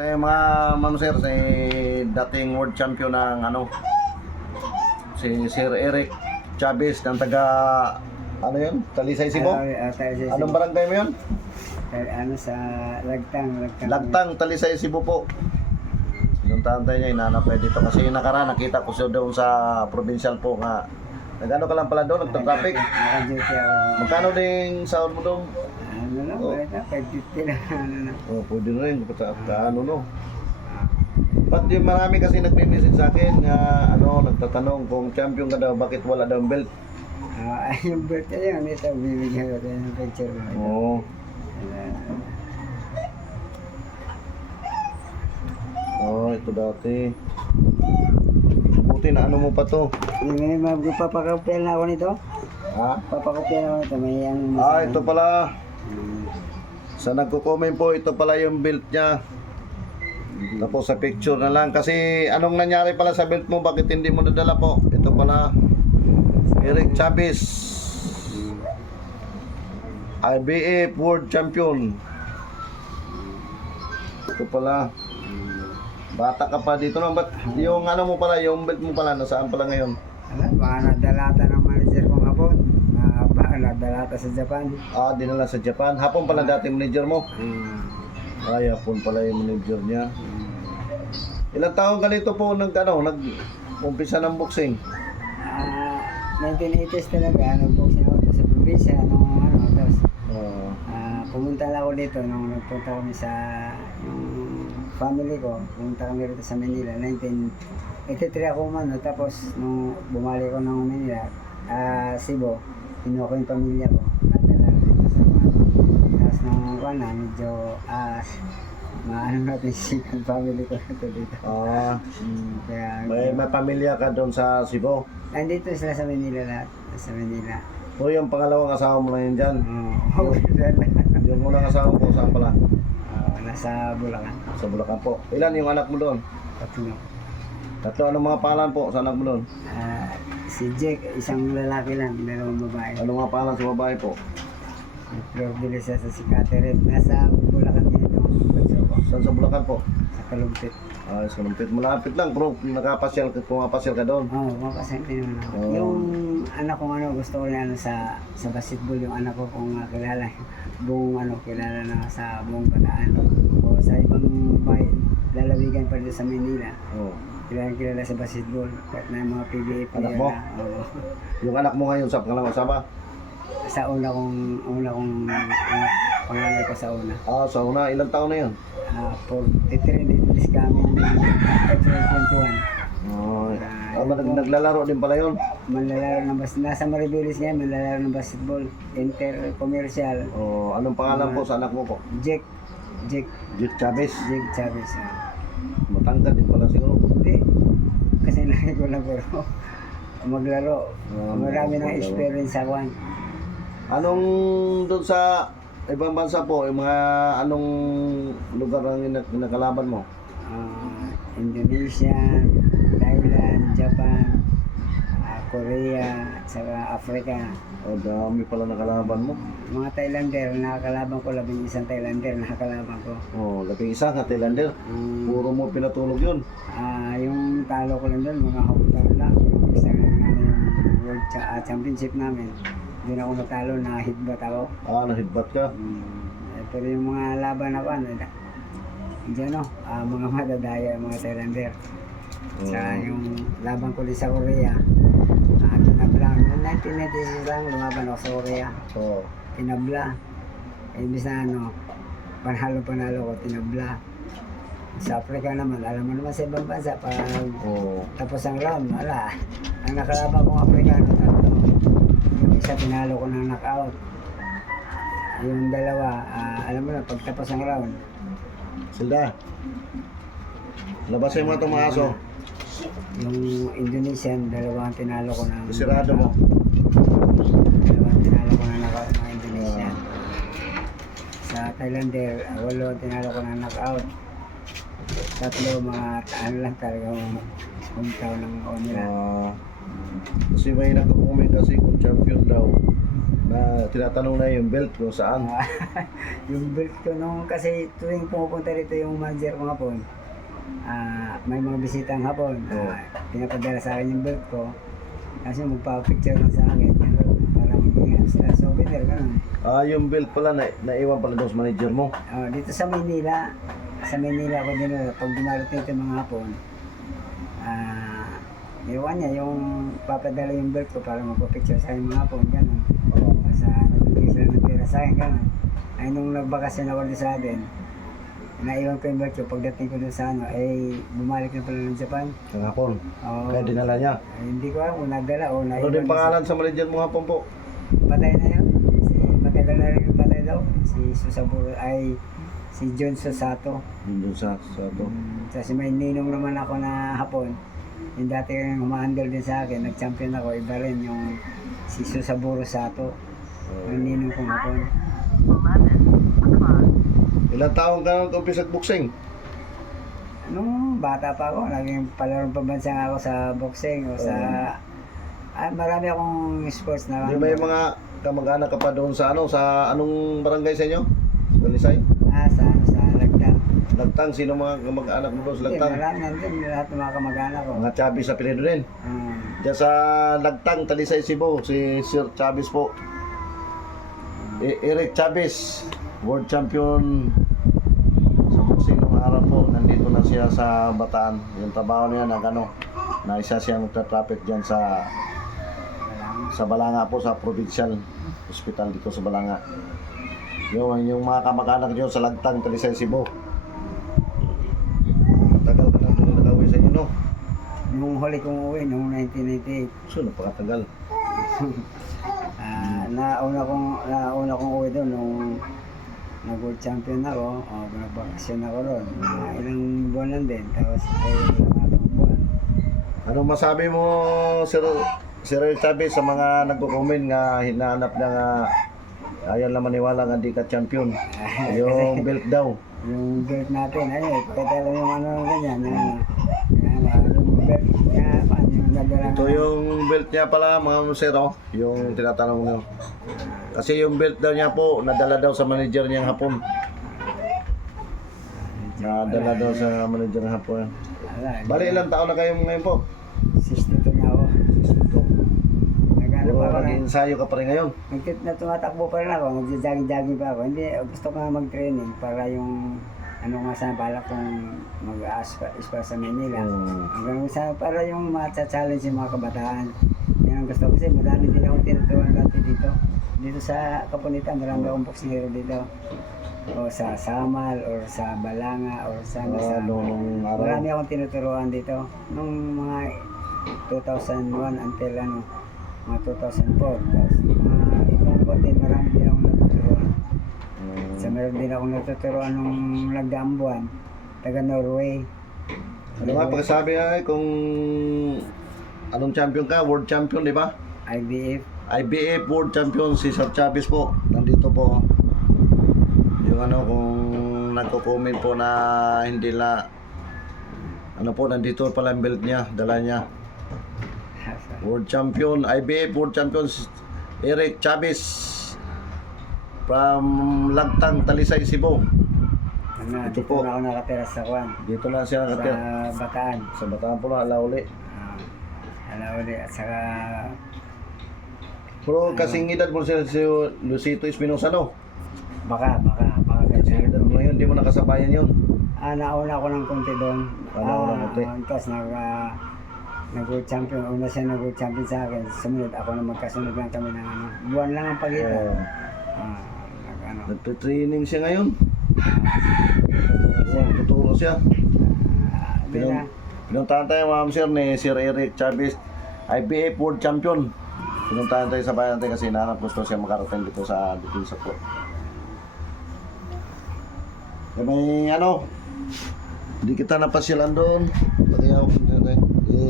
Mga ma'am sir, si dating world champion ng si Sir Eric Chavez ng taga yun? Talisay, Cebu? Anong barangay mo yun? Sa Lagtang. Lagtang, Talisay, Cebu po. Sinuntahan tayo niya, inanap tayo dito. Kasi yung nakaraan, nakita ko siya doon sa provincial po nga. Nag-ano ka lang pala doon, nagta-traffic. Naka-duty ako. Magkano ding sahod mo doon? Ano lang, Oh. 550 lang. Oh, pwede na rin. No? Ba't yung marami kasi nagme-message sa akin nga, nagtatanong kung champion ka daw, bakit wala daw belt? Yung birthday yun, ito, bibigyan ko tayo ng picture mo. Oo. Ito dati. Buti na ano mo pa to. May papakopyan na ako nito. Ha? Papakopyan ako nito. May ang... Ito pala. Sa nagko-comment po, ito pala yung belt niya. Tapos sa picture na lang. Kasi anong nangyari pala sa belt mo? Bakit hindi mo nadala po? Ito pala. Eric Chavez. IBF World Champion. Ito pala. Bata ka pa dito lang. Ba't yung mo pala, yung belt mo pala, nasaan pala ngayon? Baka nadalata ng manager ko nga po. Baka nadalata sa Japan. Dinala sa Japan. Hapon pala dati manager mo. Hapon pala yung manager niya. Ilang taon ka nito po nag-umpisa ng boxing? 1980s talaga. Nag-boxing ako sa probinsya. Tapos pumunta lang ako dito nung nagpunta kami sa family ko. Pumunta kami rito sa Manila. 1983 ako tapos nung bumalik ko ng Manila, Cebu, kinuha ko yung pamilya ko. Nadala dito sa tapos nung medyo natin sikat family ko dito. Kaya May pamilya ka doon sa Cebu? nandito sila sa Manila lahat. Sa Manila. Yung pangalawang asawa mo na yun dyan? Yung unang asawa ko, saan pala? Nasa Bulacan. Sa Bulacan po. Ilan yung anak mo doon? Tatlo. Anong mga pangalan po sa anak mo doon? Si Jake, isang lalaki lang, dalawang babae. Anong mga pangalan sa babae po? Flor de Lisa sa si Catherine. Nasa Bulacan din itong banso ko. Saan sa Bulacan po? Sa Kalumpit. Sa Lumpit. Malapit lang bro. Pumapasyal ka doon. Mapasal din naman. Yung anak kong gusto ko na sa basketball, yung anak ko kung kilala. Buong kilala na sa buong Bataan. O sa ibang bayan, lalawigan pa dito sa Manila. Kilala sa basketball. Kahit na yung mga PBA Anak mo? Yung anak mo ngayon sa pangalawang asawa? Sa una kong pangalan ko sa una. Sa una. Ilang taon na yun? 43 days kami April 21. Naglalaro din pala yun? Manlalaro ng nasa Maribeles ngayon, manlalaro ng basketball, inter-commercial. Anong pangalan po sa anak mo po? Jake Chavez? Jake Chavez. Matangkad din pala siguro? Hindi. Kasi lagi ko lang pero maglaro. Marami ng experience ako. Anong doon sa ibang bansa po, yung mga anong lugar ang nakalaban mo? Indonesia, Thailand, Japan, Korea, at saka Africa. Dami pala nakalaban mo. Mga Thailander, nakakalaban ko, 11 Thailander nakakalaban ko. 11 nga Thailander. Puro mo pinatulog yun. Yung talo ko lang doon, mga hometown lang. Yung isang yung World Championship namin. Doon ako natalo, na-hitbat ako. Na-hitbat ka? Pero yung mga laban ako, diyan mga madadaya, mga Thailander. Sa yung laban ko din sa Korea, tinabla. Noong 1996 lang, lumaban ako sa Korea. Tinabla. Ibig na panalo ko, tinabla. Sa Africa naman, alam mo naman sa ibang bansa, pag tapos ang round, wala. Ang nakalaban kong Afrikano, tatlo. Yung isa, pinalo ko ng knockout. Yung dalawa, alam mo na, pag tapos ang round. Silda, labasin mo itong mga aso. Yung Indonesian, dalawang tinalo ko ng Sirado mo. Dalawang tinalo ko ng knockout ng Indonesian. Sa Thailander, 8 tinalo ko ng knockout. Tatlo, mga lang talaga hometown ng nila. Kasi may nagko-comment kasi kung champion daw na tinatanong na yung belt kung saan. Yung belt ko nung kasi tuwing pumupunta rito yung manager ko hapon, may mga bisitang hapon, pinapadala sa akin yung belt ko. Kasi magpa-picture lang sa akin, para maging sila souvenir, ganun. Yung belt pala naiwan pala daw sa manager mo. Dito sa Maynila ako din pag dumarating ito mga hapon, iwan niya yung papadala yung belt ko para magpa-picture sa akin mga hapon, ganun. Basta nagbigay sila ng pera sa akin, ganun. Ay nung nagbakasyon ako din sa atin, naiwan ko yung belt ko. Pagdating ko dun sa bumalik na pala ng Japan. Ang hapon. Oo. Kaya dinala niya. Hindi ko alam kung nagdala o naiwan. Ano din pangalan sa manager mo hapon po? Patay na yun. Matagal na rin yung patay daw. Si John Sosato. Doon sa to. Kasi may ninong naman ako na hapon. Yung dati yung humahandle din sa akin, nag-champion ako, iba rin yung si Susaburo Sato. Yung ninong kong hapon. Ilang taong ka nang umpisa sa boxing? Nung bata pa ako, naging palarong pambansa ako sa boxing o sa... marami akong sports na... Di ba yung mga kamag-anak ka pa doon sa anong barangay sa inyo? Dalisay? Sa Lagdang. Lagtang, sino mga kamag-anak mo doon sa Hindi, Lagtang? marami nandun, lahat ng mga kamag-anak ko. Mga Chavez sa Pinedo din. Diyan sa Lagtang, Talisay, Cebu, si Sir Chavez po. Eric Chavez, world champion sa boxing ng araw po. Nandito na siya sa Bataan. Yung trabaho niya na isa siya nagta-traffic dyan sa Balanga po, sa provincial hospital dito sa Balanga. Yung mga kamag-anak nyo sa Lagtang, Talisay, Cebu. Matagal ka na doon nakauwi sa inyo, no? Nung huli kong uwi, noong 1998. So, napakatagal. Nauna kong uwi doon nung nag-world champion ako, nagbakasyon ako doon. Ilang buwan lang din, tapos ilang buwan. Anong masabi mo, Sir Chavez, sa mga nagko-comment nga hinahanap na nga ayaw lang maniwala nga di ka champion? Yung belt daw. Yung belt natin, pakita lang yung ganyan. Yung belt niya, yung nadala. Ito yung belt niya pala, mga musero, yung tinatanong nyo. Kasi yung belt daw niya po, nadala daw sa manager niyang hapon. Nadala daw sa manager ng hapon. Bali, ilang taon na kayo ngayon po? 62 na ako. Pero nag-ensayo ka pa rin ngayon. Tumatakbo pa rin ako, magja-jogging pa ako. Hindi, gusto ko nga mag-training para yung nga sana balak kong mag-aspire sa Manila. Hanggang sana para yung matcha-challenge yung mga kabataan. Yan ang gusto ko kasi madami din akong tinuturuan dati dito. Dito sa Kapunita, marami akong boxingero dito. O sa Samal, or sa Balanga, or sa marami akong tinuturuan dito. Nung mga 2001 until mga 2004. Tapos mga ibang konti, marami din akong natuturuan. So meron din akong natuturuan nung nagdaang buwan, taga Norway. Ano nga pagkasabi ay kung anong champion ka? World champion, di ba? IBF World Champion si Sir Chavez po. Nandito po. Yung kung nagko-comment po na hindi nandito pala ang belt niya, dala niya. World Champion, IBF World Champion Eric Chavez from Lagtang, Talisay, Cebu. Dito po na ako nakatira sa Kwan. Dito na siya nakatira. Sa Bataan. Sa Bataan po na, Alauli. Alauli at saka... Pero kasing edad mo si Lucito Espinosa, no? Baka. Kasing edad mo ngayon, di mo nakasabayan yun. Nauna ako ng konti doon. Nauna ng konti. Tapos nag-world champion. Una siya nag-world champion sa akin. Sumunod ako na magkasunod lang kami ng buwan lang ang pagitan. Nagpe-training siya ngayon. Tuturo siya. Pinuntahan tayo, Ma'am Sir, ni Sir Eric Chavez, IBF World Champion. Pinuntahan tayo sa bayan natin kasi nahanap gusto siya makarating dito sa po. May hindi kita napasyalan doon.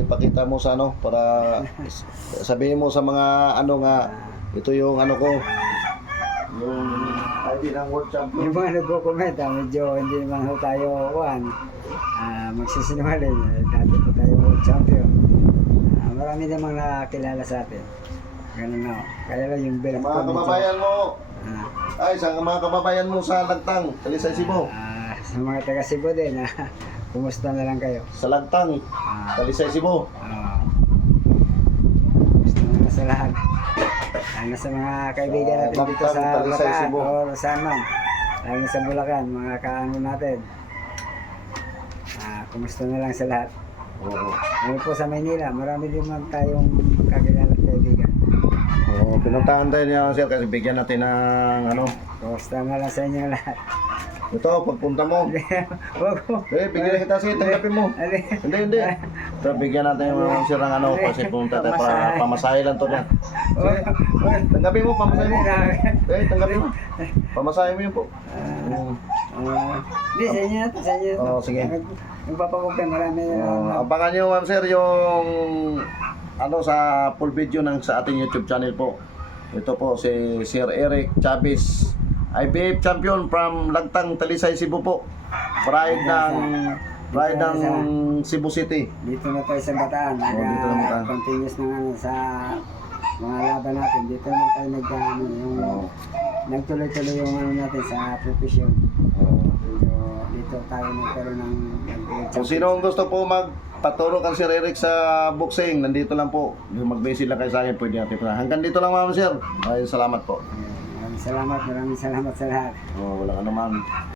Ipakita mo sa para sabihin mo sa mga ito yung ko. Yung ID ng World Champion. Yung mga nagko-comment, medyo hindi naman tayo magsisinungaling. Dati po tayo World Champion. Marami namang nakakilala sa atin. Ganun na. Kaya lang yung belt Sa ko. mga kababayan mo, Ah, ay, sa mga kababayan mo sa Lagtang, Talisay Cebu. sa mga taga Cebu din, kumusta na lang kayo? Sa Lagtang, Ah, Talisay Cebu. Gusto mo na sa lahat. Lalo sa mga kaibigan natin dito Lampang, sa Talisay, Bulacan Cebu. o saan man. Lalo sa Bulacan, mga kaano natin. Kumusta na lang sa lahat. Oo. Ano po sa Maynila, marami din man tayong kakilala at kaibigan. Oo, pinuntahan tayo niya sir kasi bigyan natin ng ano. Kumusta na lang sa inyo lahat. Ito, pagpunta mo. Huwag mo. Bigyan kita sir, tanggapin mo. Hindi. Ito, bigyan natin yung sir ng ano kasi pumunta tayo para pamasahe lang to niya. Sige, tanggapin mo, pamasahe mo. Tanggapin mo. Pamasahe mo yun po. Hindi, sa inyo natin, sa inyo. Oo, sige. Magpapakupin, marami. Abangan nyo ma'am sir yung ano sa full video ng sa ating YouTube channel po. Ito po si Sir Eric Chavez, IBF champion from Lagtang, Talisay, Cebu po. Pride ng Cebu City. Dito na tayo sa Bataan. Dito na tayo. Continuous na ano, sa mga laban natin. Dito na tayo nagkaano, yung nagtuloy-tuloy yung ano natin sa profession. Dito tayo nagkaroon ng Kung sino ang gusto po magpaturo kang Sir Eric sa boxing, nandito lang po. Mag-message lang kayo sa akin, pwede natin po. Hanggang dito lang ma'am sir. Ay, salamat po. Maraming salamat sa lahat. Walang ano ma'am.